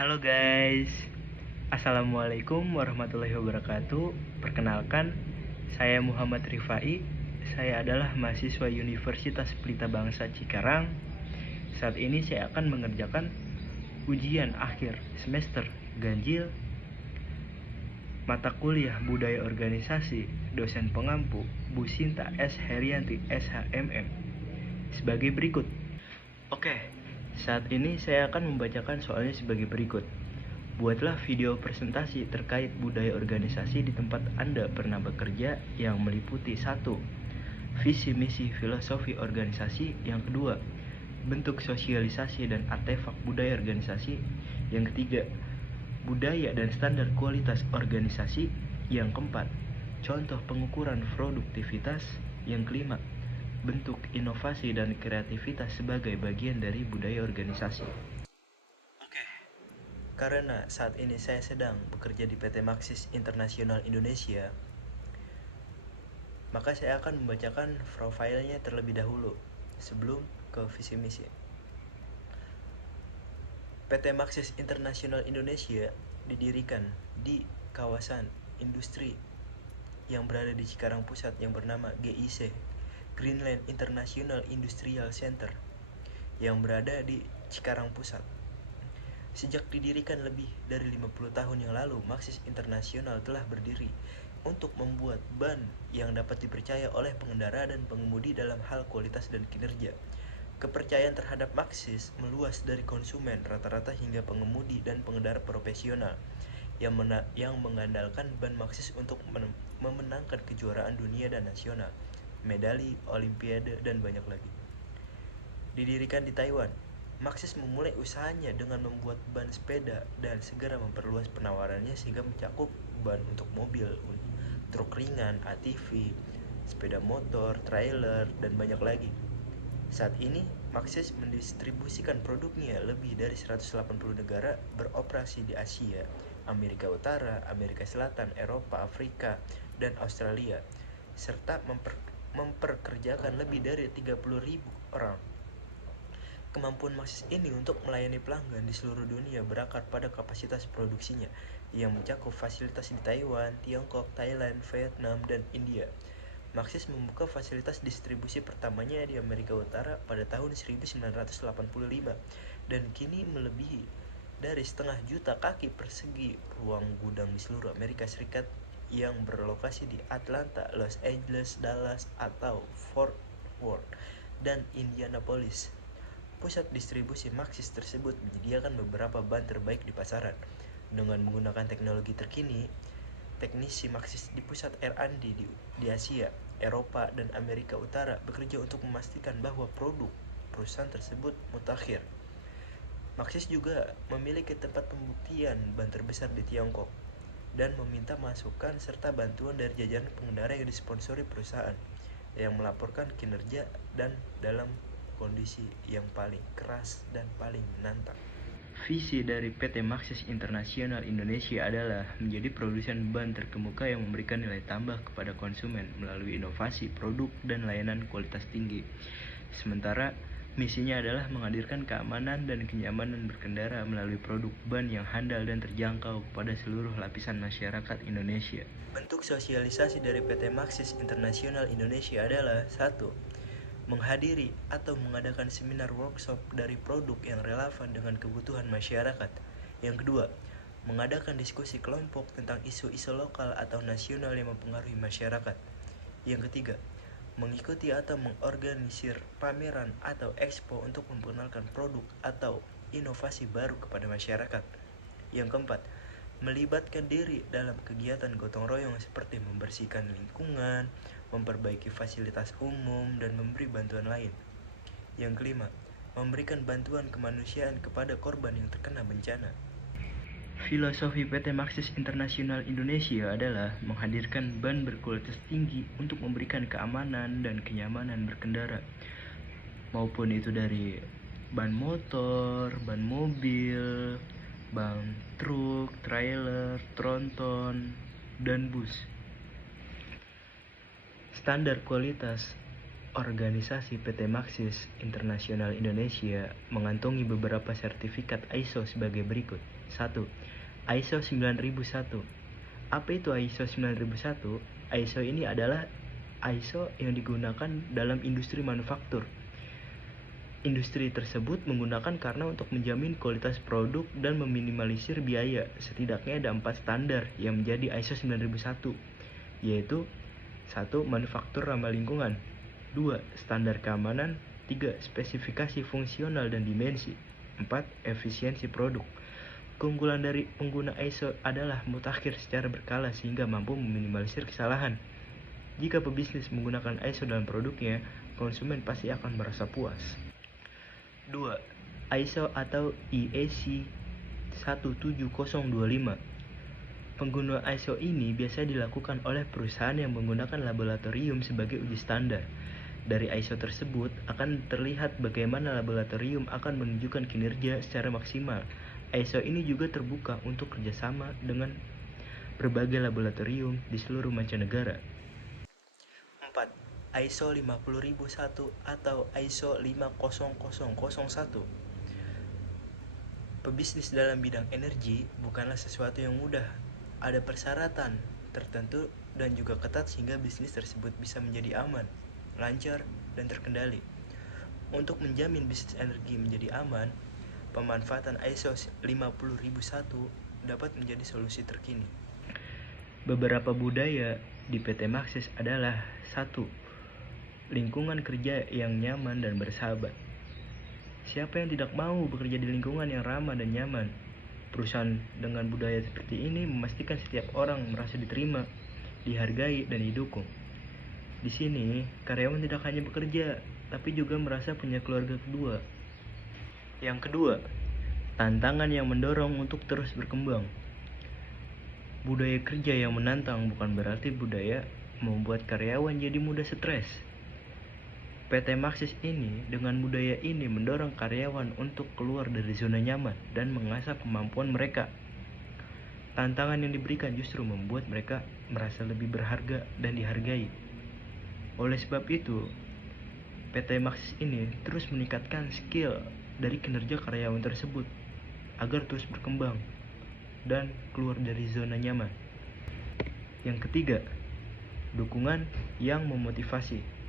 Halo guys, Assalamualaikum warahmatullahi wabarakatuh. Perkenalkan, saya Muhammad Rifai. Saya adalah mahasiswa Universitas Pelita Bangsa Cikarang. Saat ini saya akan mengerjakan ujian akhir semester ganjil mata kuliah Budaya Organisasi, dosen pengampu Bu Sinta S. Herianti SHMM sebagai berikut. Oke, saat ini saya akan membacakan soalnya sebagai berikut. Buatlah video presentasi terkait budaya organisasi di tempat Anda pernah bekerja yang meliputi 1. Visi misi filosofi organisasi. Yang kedua, bentuk sosialisasi dan artefak budaya organisasi. Yang ketiga, budaya dan standar kualitas organisasi. Yang keempat, contoh pengukuran produktivitas. Yang kelima, bentuk inovasi dan kreativitas sebagai bagian dari budaya organisasi. Karena saat ini saya sedang bekerja di PT Maxis International Indonesia, maka saya akan membacakan profilnya terlebih dahulu sebelum ke visi misi. PT Maxis International Indonesia didirikan di kawasan industri yang berada di Cikarang Pusat yang bernama GIC, Greenland International Industrial Center, yang berada di Cikarang Pusat. Sejak didirikan lebih dari 50 tahun yang lalu, Maxis International telah berdiri untuk membuat ban yang dapat dipercaya oleh pengendara dan pengemudi dalam hal kualitas dan kinerja. Kepercayaan terhadap Maxis meluas dari konsumen rata-rata hingga pengemudi dan pengendara profesional yang mengandalkan ban Maxis untuk memenangkan kejuaraan dunia dan nasional, medali, olimpiade, dan banyak lagi. Didirikan di Taiwan, Maxis memulai usahanya dengan membuat ban sepeda dan segera memperluas penawarannya sehingga mencakup ban untuk mobil, truk ringan, ATV, sepeda motor, trailer, dan banyak lagi. Saat ini, Maxis mendistribusikan produknya lebih dari 180 negara, beroperasi di Asia, Amerika Utara, Amerika Selatan, Eropa, Afrika, dan Australia, serta memperkerjakan lebih dari 30.000 orang. Kemampuan Maxis ini untuk melayani pelanggan di seluruh dunia berakar pada kapasitas produksinya yang mencakup fasilitas di Taiwan, Tiongkok, Thailand, Vietnam, dan India. Maxis membuka fasilitas distribusi pertamanya di Amerika Utara pada tahun 1985 dan kini melebihi dari 1,5 juta kaki persegi ruang gudang di seluruh Amerika Serikat yang berlokasi di Atlanta, Los Angeles, Dallas, atau Fort Worth, dan Indianapolis. Pusat distribusi Maxis tersebut menyediakan beberapa ban terbaik di pasaran. Dengan menggunakan teknologi terkini, teknisi Maxis di pusat R&D di Asia, Eropa, dan Amerika Utara bekerja untuk memastikan bahwa produk perusahaan tersebut mutakhir. Maxis juga memiliki tempat pembuktian ban terbesar di Tiongkok dan meminta masukan serta bantuan dari jajaran pengendara yang disponsori perusahaan yang melaporkan kinerja dan dalam kondisi yang paling keras dan paling menantang. Visi dari PT Maxis International Indonesia adalah menjadi produsen ban terkemuka yang memberikan nilai tambah kepada konsumen melalui inovasi produk dan layanan kualitas tinggi. Sementara misinya adalah menghadirkan keamanan dan kenyamanan berkendara melalui produk ban yang handal dan terjangkau kepada seluruh lapisan masyarakat Indonesia. Bentuk sosialisasi dari PT Maxis International Indonesia adalah 1. Menghadiri atau mengadakan seminar workshop dari produk yang relevan dengan kebutuhan masyarakat. Yang kedua, mengadakan diskusi kelompok tentang isu-isu lokal atau nasional yang mempengaruhi masyarakat. Yang ketiga, mengikuti atau mengorganisir pameran atau expo untuk memperkenalkan produk atau inovasi baru kepada masyarakat. Yang keempat, melibatkan diri dalam kegiatan gotong royong seperti membersihkan lingkungan, memperbaiki fasilitas umum, dan memberi bantuan lain. Yang kelima, memberikan bantuan kemanusiaan kepada korban yang terkena bencana. Filosofi PT Maxis International Indonesia adalah menghadirkan ban berkualitas tinggi untuk memberikan keamanan dan kenyamanan berkendara, maupun itu dari ban motor, ban mobil, ban truk, trailer, tronton, dan bus. Standar kualitas Organisasi PT Maxis Internasional Indonesia mengantongi beberapa sertifikat ISO sebagai berikut. 1. ISO 9001. Apa itu ISO 9001? ISO ini adalah ISO yang digunakan dalam industri manufaktur. Industri tersebut menggunakan karena untuk menjamin kualitas produk dan meminimalisir biaya. Setidaknya ada 4 standar yang menjadi ISO 9001, yaitu 1. Manufaktur ramah lingkungan, 2. Standar keamanan, 3. Spesifikasi fungsional dan dimensi, 4. Efisiensi produk. Keunggulan dari pengguna ISO adalah mutakhir secara berkala sehingga mampu meminimalisir kesalahan. Jika pebisnis menggunakan ISO dalam produknya, konsumen pasti akan merasa puas. 2. ISO atau IEC 17025. Pengguna ISO ini biasa dilakukan oleh perusahaan yang menggunakan laboratorium sebagai uji standar. Dari ISO tersebut akan terlihat bagaimana laboratorium akan menunjukkan kinerja secara maksimal. ISO ini juga terbuka untuk kerjasama dengan berbagai laboratorium di seluruh mancanegara. 4. ISO 50001 atau ISO 50001. Pebisnis dalam bidang energi bukanlah sesuatu yang mudah. Ada persyaratan tertentu dan juga ketat sehingga bisnis tersebut bisa menjadi aman, lancar, dan terkendali. Untuk menjamin bisnis energi menjadi aman, pemanfaatan ISO 50001 dapat menjadi solusi terkini. Beberapa budaya di PT Maxis adalah 1. Lingkungan kerja yang nyaman dan bersahabat. Siapa yang tidak mau bekerja di lingkungan yang ramah dan nyaman? Perusahaan dengan budaya seperti ini memastikan setiap orang merasa diterima, dihargai, dan didukung. Di sini, karyawan tidak hanya bekerja, tapi juga merasa punya keluarga kedua. Yang kedua, tantangan yang mendorong untuk terus berkembang. Budaya kerja yang menantang bukan berarti budaya membuat karyawan jadi mudah stres. PT Maxis ini dengan budaya ini mendorong karyawan untuk keluar dari zona nyaman dan mengasah kemampuan mereka. Tantangan yang diberikan justru membuat mereka merasa lebih berharga dan dihargai. Oleh sebab itu, PT Maxis ini terus meningkatkan skill dari kinerja karyawan tersebut agar terus berkembang dan keluar dari zona nyaman. Yang ketiga, dukungan yang memotivasi.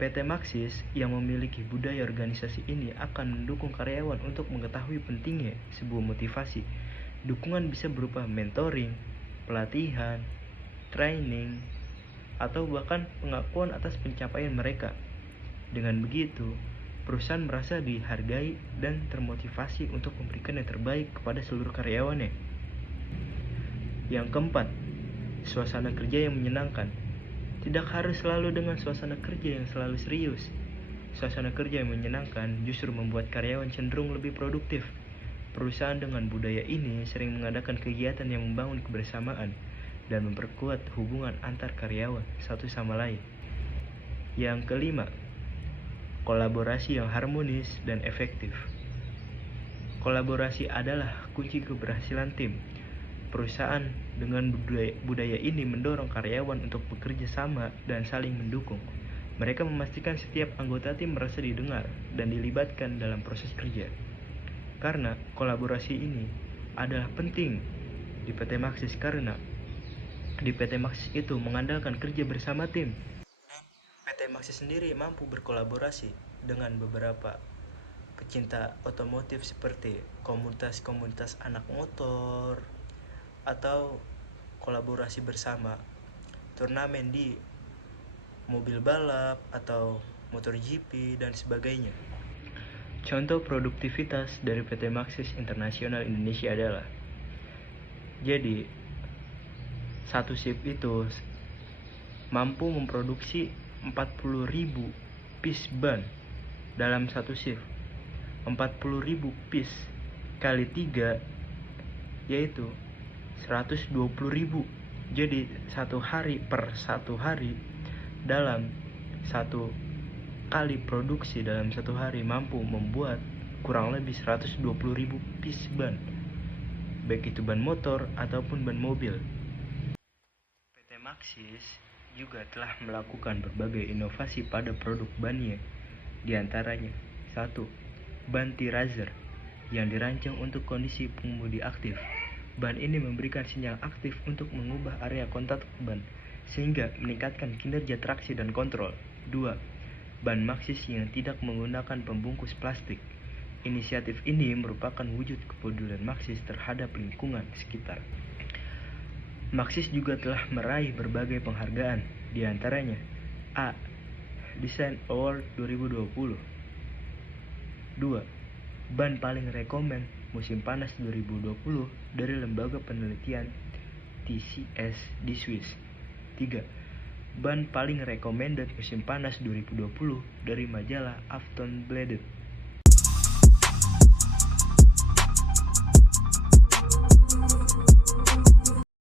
PT Maxis yang memiliki budaya organisasi ini akan mendukung karyawan untuk mengetahui pentingnya sebuah motivasi. Dukungan bisa berupa mentoring, pelatihan, training, atau bahkan pengakuan atas pencapaian mereka. Dengan begitu, perusahaan merasa dihargai dan termotivasi untuk memberikan yang terbaik kepada seluruh karyawannya. Yang keempat, suasana kerja yang menyenangkan. Tidak harus selalu dengan suasana kerja yang selalu serius. Suasana kerja yang menyenangkan justru membuat karyawan cenderung lebih produktif. Perusahaan dengan budaya ini sering mengadakan kegiatan yang membangun kebersamaan dan memperkuat hubungan antar karyawan satu sama lain. Yang kelima, kolaborasi yang harmonis dan efektif. Kolaborasi adalah kunci keberhasilan tim. Perusahaan dengan budaya ini mendorong karyawan untuk bekerja sama dan saling mendukung. Mereka memastikan setiap anggota tim merasa didengar dan dilibatkan dalam proses kerja. Karena kolaborasi ini adalah penting di PT Maxis karena di PT Maxis itu mengandalkan kerja bersama tim. PT Maxis sendiri mampu berkolaborasi dengan beberapa pecinta otomotif seperti komunitas-komunitas anak motor, atau kolaborasi bersama turnamen di mobil balap atau motor GP dan sebagainya. Contoh produktivitas dari PT Maxis Internasional Indonesia adalah, jadi satu shift itu mampu memproduksi 40.000 piece ban dalam satu shift. 40.000 piece kali 3 yaitu 120.000. Jadi satu hari dalam satu kali produksi dalam satu hari mampu membuat kurang lebih 120.000 piece ban, baik itu ban motor ataupun ban mobil. PT Maxis juga telah melakukan berbagai inovasi pada produk bannya. Di antaranya, 1. Ban T-Razer yang dirancang untuk kondisi pengemudi aktif. Ban ini memberikan sinyal aktif untuk mengubah area kontak ban sehingga meningkatkan kinerja traksi dan kontrol. 2. Ban Maxxis yang tidak menggunakan pembungkus plastik. Inisiatif ini merupakan wujud kepedulian Maxxis terhadap lingkungan sekitar. Maxxis juga telah meraih berbagai penghargaan, di antaranya A. Design Award 2020. 2. Ban paling rekomen musim panas 2020 dari lembaga penelitian TCS di Swiss. 3. Ban paling recommended musim panas 2020 dari majalah Aftonbladet.